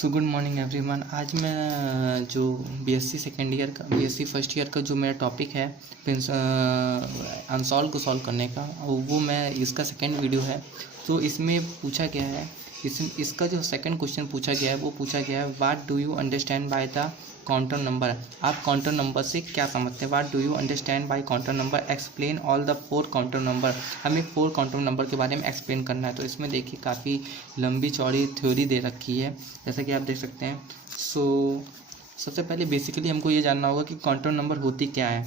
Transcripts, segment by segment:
So good morning everyone. आज मैं जो बीएससी सेकेंड ईयर का बीएससी फर्स्ट ईयर का जो मेरा टॉपिक है अनसॉल्व को सॉल्व करने का, वो मैं इसका सेकेंड वीडियो है। तो इसमें पूछा गया है, इसका जो सेकंड क्वेश्चन पूछा गया है वो पूछा गया है what do you understand by the counter number. आप काउंटर नंबर से क्या समझते हैं? What do you understand by counter number, explain all the 4 counter number. हमें 4 काउंटर नंबर के बारे में एक्सप्लेन करना है। तो इसमें देखिए काफ़ी लंबी चौड़ी थ्योरी दे रखी है, जैसा कि आप देख सकते हैं। सबसे पहले बेसिकली हमको ये जानना होगा कि काउंटर नंबर होती क्या है।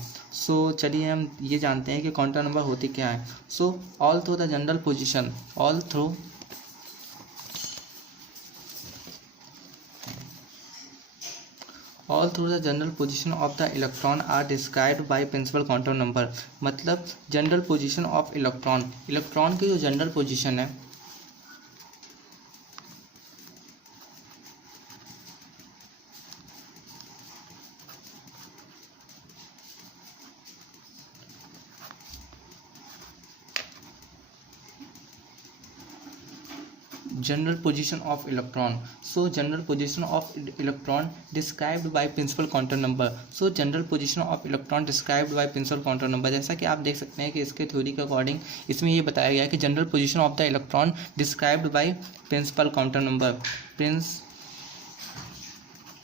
चलिए हम ये जानते हैं कि काउंटर नंबर होती क्या है। All through the general position, all through the general position of the electron are described by principal quantum number. मतलब जनरल पोजिशन ऑफ इलेक्ट्रॉन की जो जनरल पोजिशन है, general position of electron. General position of electron described by principal quantum number. General position of electron described by principal quantum number. जैसा कि आप देख सकते हैं कि इसके थ्योरी के अकॉर्डिंग इसमें ये बताया गया है कि general position of the electron described by principal quantum number.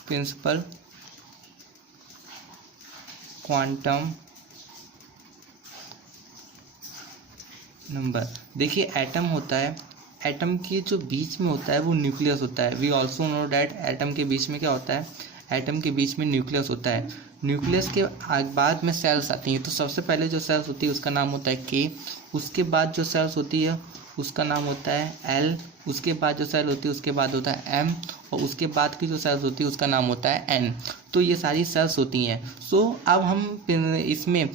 Principal quantum number. देखिए एटम होता है, एटम के जो बीच में होता है वो न्यूक्लियस होता है। We also know that atom के बीच में क्या होता है? एटम के बीच में न्यूक्लियस होता है। न्यूक्लियस के बाद में सेल्स आती हैं। तो सबसे पहले जो सेल्स होती है उसका नाम होता है के, उसके बाद जो सेल्स होती है उसका नाम होता है एल, उसके बाद जो सेल होती है उसके बाद होता है एम, और उसके बाद की जो सेल्स होती है उसका नाम होता है एन। तो ये सारी सेल्स होती हैं। अब हम इसमें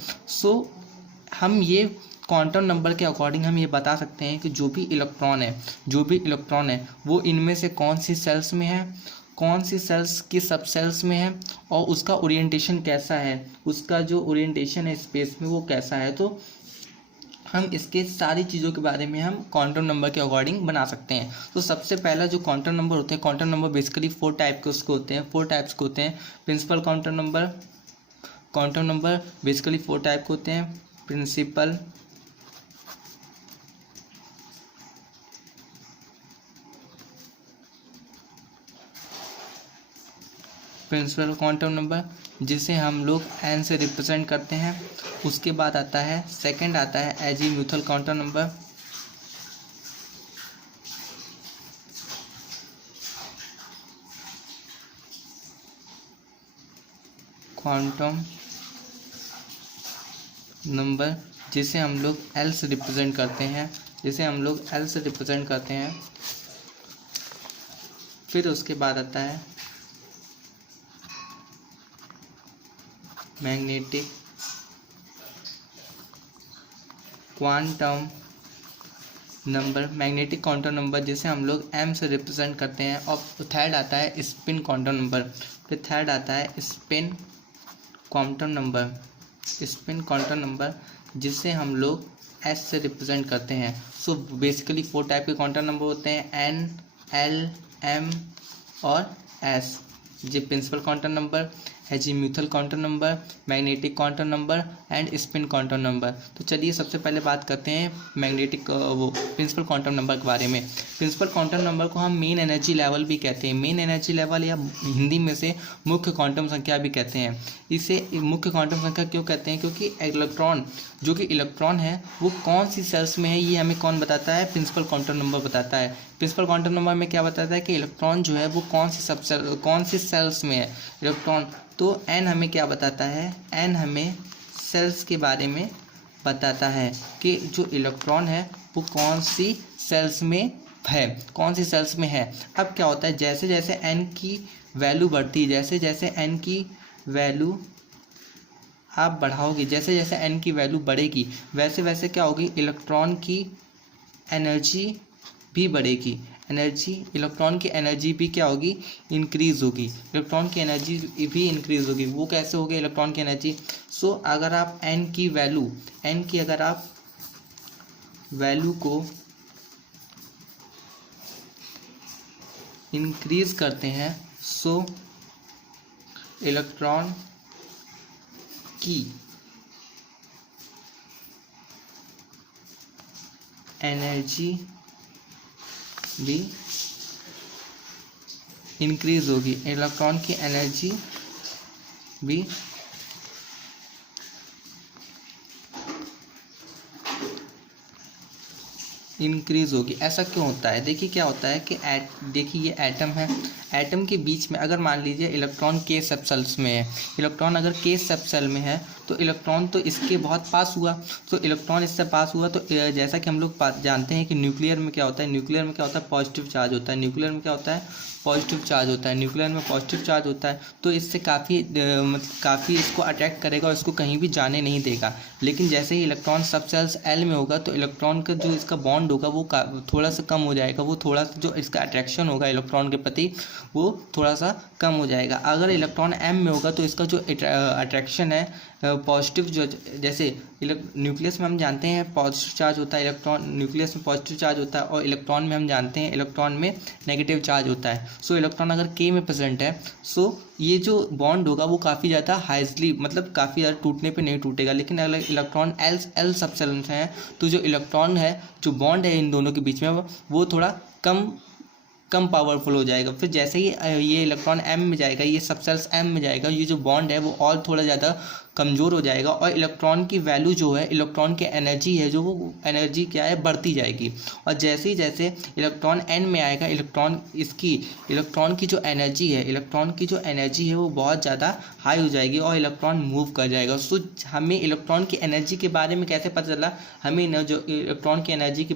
हम ये क्वांटम नंबर के अकॉर्डिंग हम ये बता सकते हैं कि जो भी इलेक्ट्रॉन है वो इनमें से कौन सी सेल्स में है, कौन सी सेल्स की सब सेल्स में है, और उसका ओरिएंटेशन कैसा है, उसका जो ओरिएंटेशन है स्पेस में वो कैसा है। तो हम इसके सारी चीज़ों के बारे में हम क्वांटम नंबर के अकॉर्डिंग बना सकते हैं। तो सबसे पहला जो क्वांटम नंबर होते हैं, क्वांटम नंबर बेसिकली 4 टाइप के उसके होते हैं, 4 टाइप्स के होते हैं। Principal quantum number basically 4 type के होते हैं। प्रिंसिपल क्वांटम नंबर जिसे हम लोग एन से रिप्रेजेंट करते हैं। उसके बाद आता है सेकंड आता है azimuthal quantum number. Quantum number जिसे हम लोग एल से रिप्रेजेंट करते हैं, फिर उसके बाद आता है मैग्नेटिक क्वांटम नंबर जिसे हम लोग एम से रिप्रेजेंट करते हैं। और थर्ड आता है स्पिन क्वांटम नंबर। फिर थर्ड आता है स्पिन क्वांटम नंबर जिसे हम लोग एस से रिप्रेजेंट करते हैं। बेसिकली 4 टाइप के क्वांटम नंबर होते हैं, एन, एल, एम और एस। ये principal quantum number, azimuthal quantum number, magnetic quantum number and spin quantum number. तो चलिए सबसे पहले बात करते हैं प्रिंसिपल क्वांटम नंबर के बारे में। प्रिंसिपल क्वांटम नंबर को हम मेन एनर्जी लेवल भी कहते हैं। मेन एनर्जी लेवल या हिंदी में से मुख्य क्वांटम संख्या भी कहते हैं। इसे मुख्य क्वांटम संख्या क्यों कहते हैं? क्योंकि इलेक्ट्रॉन है वो कौन सी सेल्स में है ये हमें कौन बताता है? प्रिंसिपल क्वांटम नंबर बताता है। प्रिंसिपल क्वांटम नंबर में क्या बताता है कि इलेक्ट्रॉन जो है वो कौन सी सेल्स में है इलेक्ट्रॉन। तो एन हमें क्या बताता है? एन हमें सेल्स के बारे में बताता है कि जो इलेक्ट्रॉन है वो कौन सी सेल्स में है। अब क्या होता है, जैसे जैसे एन की वैल्यू बढ़ती है, जैसे जैसे एन की वैल्यू आप बढ़ाओगे, जैसे जैसे एन की वैल्यू बढ़ेगी वैसे वैसे क्या होगी, इलेक्ट्रॉन की एनर्जी भी बढ़ेगी। इलेक्ट्रॉन की एनर्जी भी क्या होगी? इंक्रीज होगी। वो कैसे होगी इलेक्ट्रॉन की एनर्जी? अगर आप एन की अगर आप वैल्यू को इंक्रीज करते हैं सो इलेक्ट्रॉन की एनर्जी भी इंक्रीज होगी, इलेक्ट्रॉन की एनर्जी भी इंक्रीज होगी। ऐसा क्यों होता है? देखिए क्या होता है कि देखिए ये एटम है, एटम के बीच में अगर मान लीजिए इलेक्ट्रॉन के सब सेल्स में है, इलेक्ट्रॉन अगर के सब सेल में है तो इलेक्ट्रॉन तो इसके बहुत पास हुआ, तो इलेक्ट्रॉन इससे पास हुआ तो जैसा कि हम लोग जानते हैं कि न्यूक्लियर में क्या होता है, न्यूक्लियर में क्या होता है, पॉजिटिव चार्ज होता है, न्यूक्लियर में क्या होता है, पॉजिटिव चार्ज होता है, न्यूक्लियर में पॉजिटिव चार्ज होता है, तो इससे काफ़ी इसको अट्रैक्ट करेगा और इसको कहीं भी जाने नहीं देगा। लेकिन जैसे ही इलेक्ट्रॉन सब सेल्स एल में होगा तो इलेक्ट्रॉन का जो इसका बॉन्ड होगा वो थोड़ा सा कम हो जाएगा, वो थोड़ा सा जो इसका अट्रैक्शन होगा इलेक्ट्रॉन के प्रति वो थोड़ा सा कम हो जाएगा। अगर इलेक्ट्रॉन एम में होगा तो इसका जो अट्रैक्शन है पॉजिटिव, जो जैसे न्यूक्लियस में हम जानते हैं पॉजिटिव चार्ज होता है, इलेक्ट्रॉन न्यूक्लियस में पॉजिटिव चार्ज होता है, और इलेक्ट्रॉन में हम जानते हैं इलेक्ट्रॉन में नेगेटिव चार्ज होता है। सो इलेक्ट्रॉन अगर के में प्रेजेंट है सो ये जो बॉन्ड होगा वो काफ़ी ज़्यादा हाइजली, मतलब काफ़ी ज़्यादा टूटने पे नहीं टूटेगा। लेकिन अगर इलेक्ट्रॉन एल सब सेल में है तो जो इलेक्ट्रॉन है, जो बॉन्ड है इन दोनों के बीच में, वो थोड़ा कम पावरफुल हो जाएगा। फिर जैसे ही ये इलेक्ट्रॉन एम में जाएगा, ये सब सेल्स एम में जाएगा, ये जो बॉन्ड है वो और थोड़ा ज़्यादा कमज़ोर हो जाएगा और इलेक्ट्रॉन की वैल्यू जो है, इलेक्ट्रॉन की एनर्जी है जो वो एनर्जी क्या है बढ़ती जाएगी। और जैसे ही जैसे इलेक्ट्रॉन एन में आएगा, इलेक्ट्रॉन की जो एनर्जी है, इलेक्ट्रॉन की जो एनर्जी है वो बहुत ज़्यादा हाई हो जाएगी और इलेक्ट्रॉन मूव कर जाएगा। सो हमें इलेक्ट्रॉन की एनर्जी के बारे में कैसे पता चला? हमें इलेक्ट्रॉन की एनर्जी के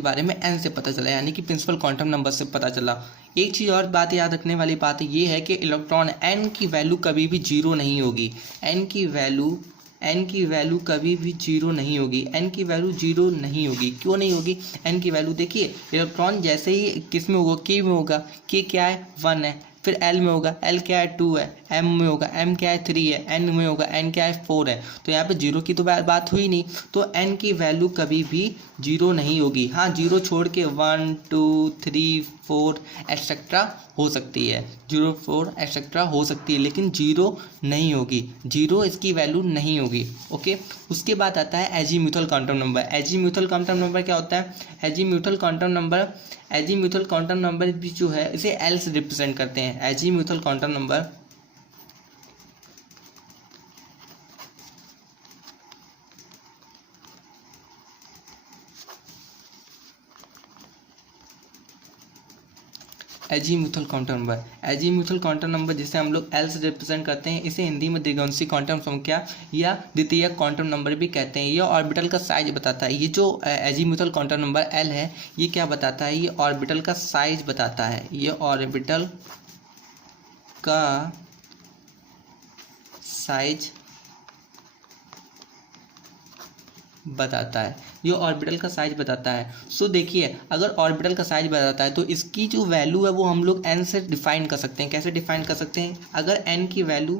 बारे में एन से पता चला, यानी कि प्रिंसिपल क्वांटम नंबर से पता चला। एक चीज़ और बात याद रखने वाली बात ये है कि इलेक्ट्रॉन एन की वैल्यू कभी भी जीरो नहीं होगी। एन की वैल्यू कभी भी जीरो नहीं होगी। एन की वैल्यू जीरो नहीं होगी। क्यों नहीं होगी? एन की वैल्यू देखिए, इलेक्ट्रॉन जैसे ही किस में होगा, के में होगा, के क्या है 1 है, फिर एल में होगा, एल क्या है 2 है, एम में होगा, एम क्या है 3 है, एन में होगा, एन क्या है 4 है। तो यहाँ पे जीरो की तो बात हुई नहीं, तो एन की वैल्यू कभी भी जीरो नहीं होगी। हाँ, जीरो छोड़ के 1 2 3 4 एक्सेट्रा हो सकती है, 0 4 एक्सेट्रा हो सकती है, लेकिन जीरो नहीं होगी, जीरो इसकी वैल्यू नहीं होगी। ओके, उसके बाद आता है azimuthal quantum number. Azimuthal quantum number क्या होता है? एजीम्यूथल क्वांटम नंबर भी जो है इसे एल से रिप्रेजेंट करते हैं। Azimuthal quantum number azimuthal quantum number जिसे हम लोग एल से रिप्रेजेंट करते हैं, इसे हिंदी में द्विगुणित क्वांटम संख्या या द्वितीय क्वांटम नंबर भी कहते हैं। ये ऑर्बिटल का साइज बताता है। ये जो एजीम्यूथल क्वांटम नंबर एल है ये क्या बताता है? ये ऑर्बिटल का साइज बताता है। ये ऑर्बिटल का साइज बताता है। ये ऑर्बिटल का साइज बताता है। सो देखिए, अगर ऑर्बिटल का साइज बताता है तो इसकी जो वैल्यू है वो हम लोग एन से डिफाइन कर सकते हैं। कैसे डिफाइन कर सकते हैं? अगर एन की वैल्यू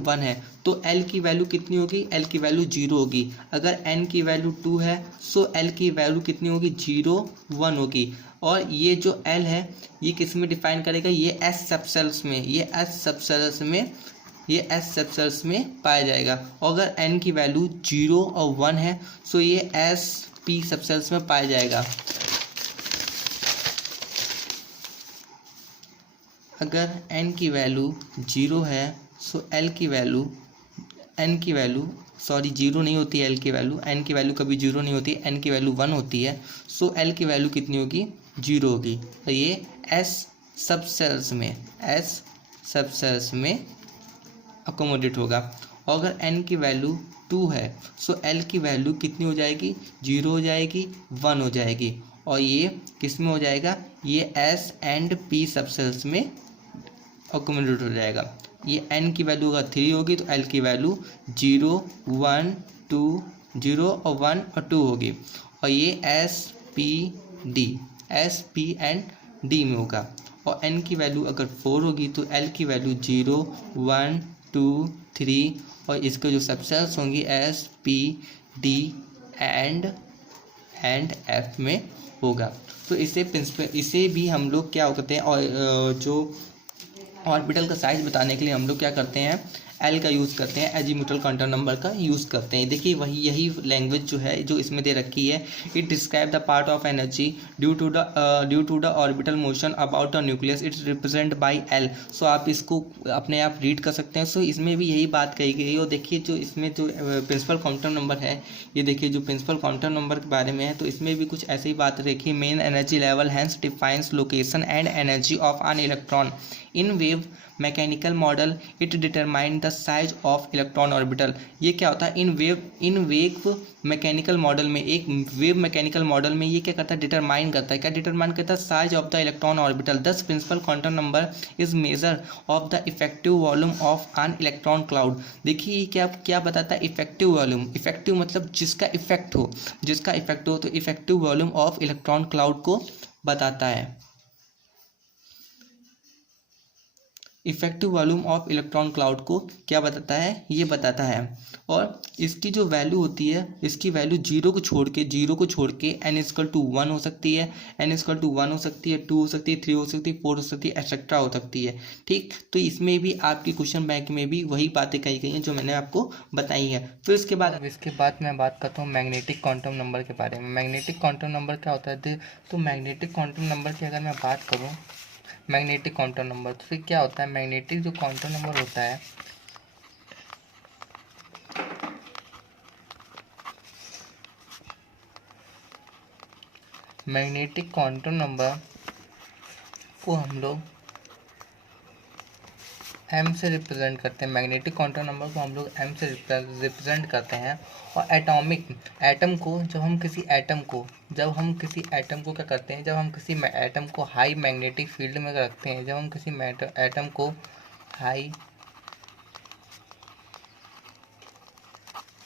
1 है, तो एल की वैल्यू कितनी होगी? एल की वैल्यू 0 होगी। अगर एन की वैल्यू 2 है सो एल की वैल्यू कितनी होगी? 0 1 होगी। और ये जो एल है ये किस में डिफाइन करेगा? ये एस सब सेल्स में पाया जाएगा। और अगर n की वैल्यू 0 और 1 है सो ये एस पी सब सेल्स में पाया जाएगा। अगर n की वैल्यू 0 है सो n की वैल्यू जीरो नहीं होती है। n की वैल्यू कभी जीरो नहीं होती, n की वैल्यू 1 होती है। सो l की वैल्यू कितनी होगी? 0 होगी। तो ये s सब सेल्स में अकोमोडेट होगा। और अगर n की वैल्यू 2 है सो l की वैल्यू कितनी हो जाएगी? 0 हो जाएगी, 1 हो जाएगी। और ये किस में हो जाएगा? ये s एंड p सब सेल्स में अकोमोडेट हो जाएगा। ये n की वैल्यू अगर 3 होगी तो l की वैल्यू 0 1 2 0 और 1 और 2 होगी। और ये s p एंड d में होगा। और n की वैल्यू अगर 4 होगी तो l की वैल्यू 0 1 2 3 और इसके जो सब सेल्स होंगी S P D and and F में होगा। तो इसे भी हम लोग क्या करते हैं, और जो ऑर्बिटल का साइज बताने के लिए हम लोग क्या करते हैं, एल का यूज़ करते हैं, एजीमुथल क्वांटम नंबर का यूज़ करते हैं। देखिए यही लैंग्वेज जो है जो इसमें दे रखी है, it describe the part of energy due to the orbital motion about the nucleus, it's represent by L. So आप इसको अपने आप रीड कर सकते हैं। सो इसमें भी यही बात कही गई है। और देखिए जो इसमें जो प्रिंसिपल क्वांटम नंबर है, ये देखिए जो प्रिंसिपल क्वांटम नंबर के बारे में है, तो इसमें भी कुछ ऐसे ही बात रखी, main energy level has defines location and energy of an electron in wave mechanical model, it determine the size of electron orbital. ये क्या होता है, इन वेव मैकेनिकल मॉडल में, एक वेव मैकेनिकल मॉडल में ये क्या करता है, डिटरमाइन करता है। क्या डिटरमाइन करता है, size of the electron orbital. This principal quantum number is measure of the effective volume of an electron cloud. देखिए क्या क्या बताता है, इफेक्टिव वॉल्यूम। इफेक्टिव मतलब जिसका इफेक्ट हो, तो effective volume of electron cloud को बताता है। Effective volume of electron cloud को क्या बताता है, ये बताता है। और इसकी जो वैल्यू होती है, इसकी वैल्यू जीरो को छोड़ के n इक्वल टू 1 हो सकती है, n इक्वल टू 1 हो सकती है, 2 हो सकती है, 3 हो सकती है, 4 हो सकती है, एक्सेट्रा हो सकती है। ठीक, तो इसमें भी आपकी क्वेश्चन बैंक में भी वही बातें कही गई हैं जो मैंने आपको बताई हैं। फिर इसके बाद मैं बात करता हूँ मैग्नेटिक क्वांटम नंबर के बारे में। मैग्नेटिक क्वांटम नंबर क्या होता है, तो मैग्नेटिक क्वांटम नंबर की अगर मैं बात करूँ, मैग्नेटिक क्वांटम नंबर, तो फिर क्या होता है, मैग्नेटिक जो क्वांटम नंबर होता है, मैग्नेटिक क्वांटम नंबर को हम लोग m से रिप्रेजेंट करते हैं। मैग्नेटिक क्वांटम नंबर को हम लोग m से रिप्रेजेंट करते हैं। और एटम को जब हम किसी एटम को क्या करते हैं, जब हम किसी एटम को हाई मैग्नेटिक फील्ड में रखते हैं, जब हम किसी एटम को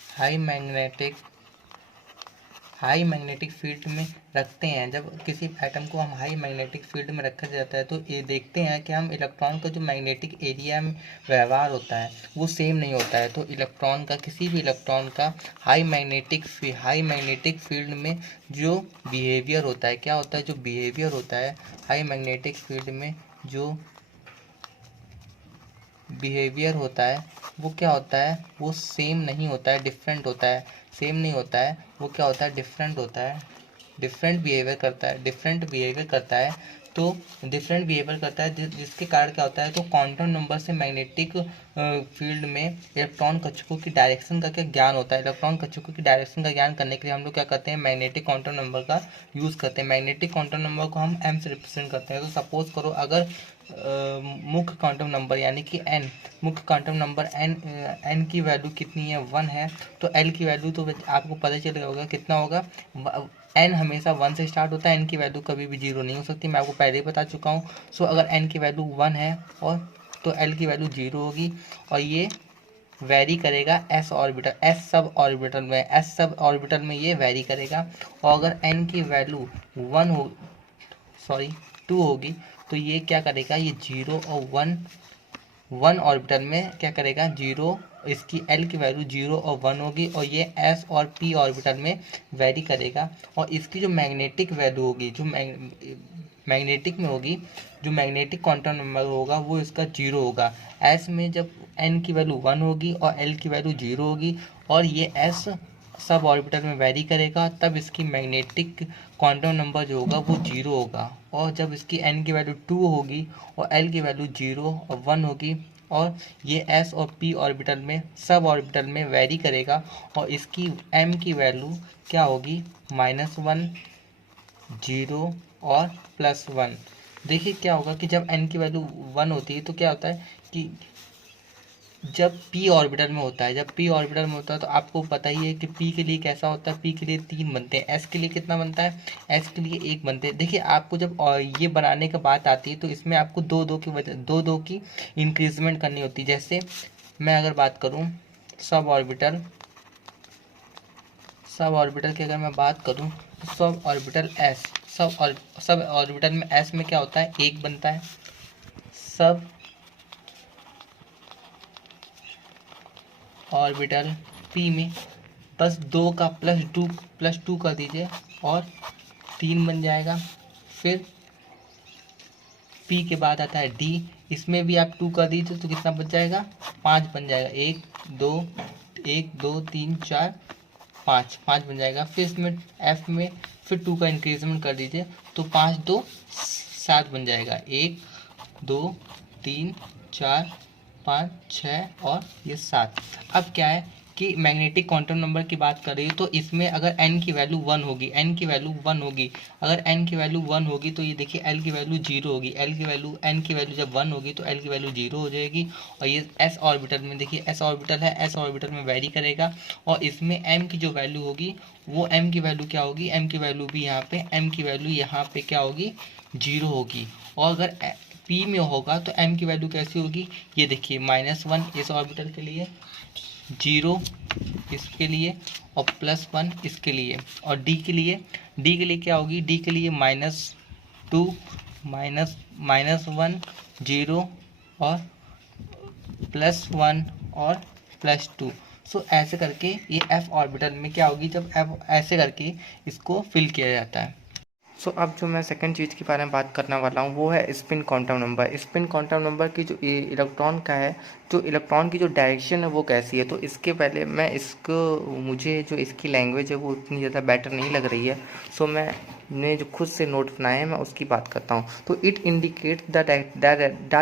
हाई मैग्नेटिक फील्ड में रखते हैं, जब किसी एटम को हम हाई मैग्नेटिक फील्ड में रखा जाता है, तो ये देखते हैं कि हम इलेक्ट्रॉन का जो मैग्नेटिक एरिया में व्यवहार होता है वो सेम नहीं होता है। तो किसी भी इलेक्ट्रॉन का हाई मैग्नेटिक फील्ड में जो बिहेवियर होता है, क्या होता है, जो बिहेवियर होता है हाई मैग्नेटिक फील्ड में, जो बिहेवियर होता है वो क्या होता है, वो सेम नहीं होता है, डिफरेंट होता है। सेम नहीं होता है, वो क्या होता है, डिफरेंट होता है, डिफरेंट बिहेवियर करता है। तो डिफरेंट बिहेवियर करता है जिसके कारण क्या होता है, तो क्वांटम नंबर से मैग्नेटिक फील्ड में इलेक्ट्रॉन कक्षकों की डायरेक्शन का क्या ज्ञान होता है। इलेक्ट्रॉन कक्षकों की डायरेक्शन का ज्ञान करने के लिए हम लोग क्या करते हैं, मैग्नेटिक क्वांटम नंबर का यूज़ करते हैं। मैग्नेटिक क्वांटम नंबर को हम m से रिप्रेजेंट करते हैं। तो सपोज करो अगर मुख्य क्वांटम नंबर यानी कि मुख्य क्वांटम नंबर n की वैल्यू कितनी है, 1 है, तो l की वैल्यू तो आपको पता चल गया होगा कितना होगा। n हमेशा 1 से स्टार्ट होता है, n की वैल्यू कभी भी 0 नहीं हो सकती, मैं आपको पहले ही बता चुका हूँ। सो अगर n की वैल्यू 1 है और तो l की वैल्यू 0 होगी, और ये वेरी करेगा s सब ऑर्बिटल में ये वेरी करेगा। और अगर n की वैल्यू 2 होगी, तो ये क्या करेगा, ये 0 और 1 ऑर्बिटल में क्या करेगा, 0, इसकी l की वैल्यू 0 और 1 होगी, और ये s और p ऑर्बिटल में वेरी करेगा। और इसकी जो मैग्नेटिक वैल्यू होगी, जो मैग्नेटिक में होगी, जो मैग्नेटिक क्वांटम नंबर होगा वो इसका 0 होगा। s में जब n की वैल्यू 1 होगी और l की वैल्यू 0 होगी, और ये s सब ऑर्बिटल में वेरी करेगा, तब इसकी मैग्नेटिक क्वांटम नंबर जो होगा वो 0 होगा। और जब इसकी n की वैल्यू 2 होगी और l की वैल्यू 0 और 1 होगी, और ये s और p ऑर्बिटल में सब ऑर्बिटल में वेरी करेगा, और इसकी m की वैल्यू क्या होगी, -1, 0 और +1। देखिए क्या होगा कि जब n की वैल्यू 1 होती है, तो क्या होता है कि जब p ऑर्बिटल में होता है, तो आपको पता ही है कि p के लिए कैसा होता है, p के लिए 3 बनते हैं, s के लिए कितना बनता है, s के लिए 1 बनते हैं। देखिए आपको जब ये बनाने की बात आती है, तो इसमें आपको दो की इंक्रीजमेंट करनी होती है। जैसे मैं अगर बात करूँ सब ऑर्बिटल की, अगर मैं बात करूँ तो sub orbital s, sub orbital में s में क्या होता है, 1 बनता है। सब ऑर्बिटल p में बस 2 का +2 कर दीजिए, और 3 बन जाएगा। फिर P के बाद आता है D, इसमें भी आप 2 कर दीजिए तो कितना बच जाएगा, 5 बन जाएगा। 1 2 3 4 5 5 बन जाएगा। फिर इसमें F में फिर 2 का इंक्रीजमेंट कर दीजिए तो 5 2 7 बन जाएगा। 1 2 3 4 5 6 और ये 7। अब क्या है कि मैग्नेटिक क्वांटम नंबर की बात कर रही है तो इसमें अगर n की वैल्यू 1 होगी, n की वैल्यू 1 होगी, अगर n की वैल्यू 1 होगी तो ये देखिए l की वैल्यू 0 होगी, l की वैल्यू n की वैल्यू जब 1 होगी तो l की वैल्यू 0 हो जाएगी। और ये s ऑर्बिटल में देखिए s ऑर्बिटल है, s ऑर्बिटल में वेरी करेगा और इसमें m की जो वैल्यू होगी वो m की वैल्यू क्या होगी, m की वैल्यू भी यहाँ पे, m की वैल्यू यहाँ पे क्या होगी, 0 होगी। और अगर p में होगा तो m की वैल्यू कैसी होगी, ये देखिए -1 इस ऑर्बिटल के लिए, 0 इसके लिए और +1 इसके लिए। और डी के लिए क्या होगी, डी के लिए -2 -1 0 और +1 और +2। सो ऐसे करके ये f ऑर्बिटल में क्या होगी, जब f ऐसे करके इसको फिल किया जाता है। सो अब जो मैं सेकंड चीज़ के बारे में बात करने वाला हूँ वो है spin quantum number. Spin quantum number की जो इलेक्ट्रॉन का है, जो इलेक्ट्रॉन की जो डायरेक्शन है वो कैसी है। तो इसके पहले मैं मुझे जो इसकी लैंग्वेज है वो उतनी ज़्यादा बेटर नहीं लग रही है, सो मैंने जो खुद से नोट बनाए हैं मैं उसकी बात करता हूँ। तो it indicates the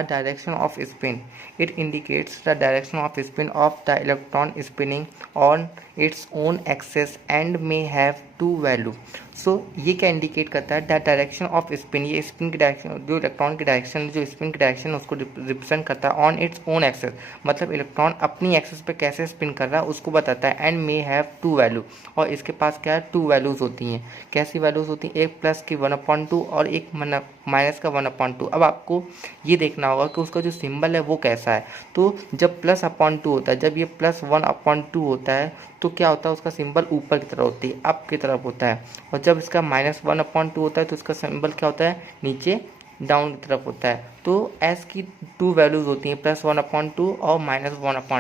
direction of spin, it indicates the direction of spin of the electron spinning on its own axis and may have 2 value. So ये क्या इंडिकेट करता है, द डायरेक्शन ऑफ स्पिन, ये स्पिन की direction, जो electron की direction, जो spin की डायरेक्शन उसको रिप्रेजेंट करता है ऑन इट्स ओन एक्सेस, मतलब इलेक्ट्रॉन अपनी एक्सेस पे कैसे स्पिन कर रहा है उसको बताता है। एंड मे हैव 2 वैल्यू, और इसके पास क्या है, 2 वैल्यूज़ होती हैं। कैसी वैल्यूज़ होती हैं, एक प्लस की 1/2 और एक माइनस का 1/2। अब आपको ये देखना होगा कि उसका जो सिंबल है वो कैसा है। तो जब +/2 होता है, जब ये +1/2 होता है तो क्या होता है, उसका सिंबल ऊपर की तरफ होती है, अप की तरफ होता है। और जब इसका -1/2 होता है तो इसका सिंबल क्या होता है, नीचे डाउन की तरफ होता है। तो एस की 2 वैल्यूज़ होती हैं, +1/2 और -1/2।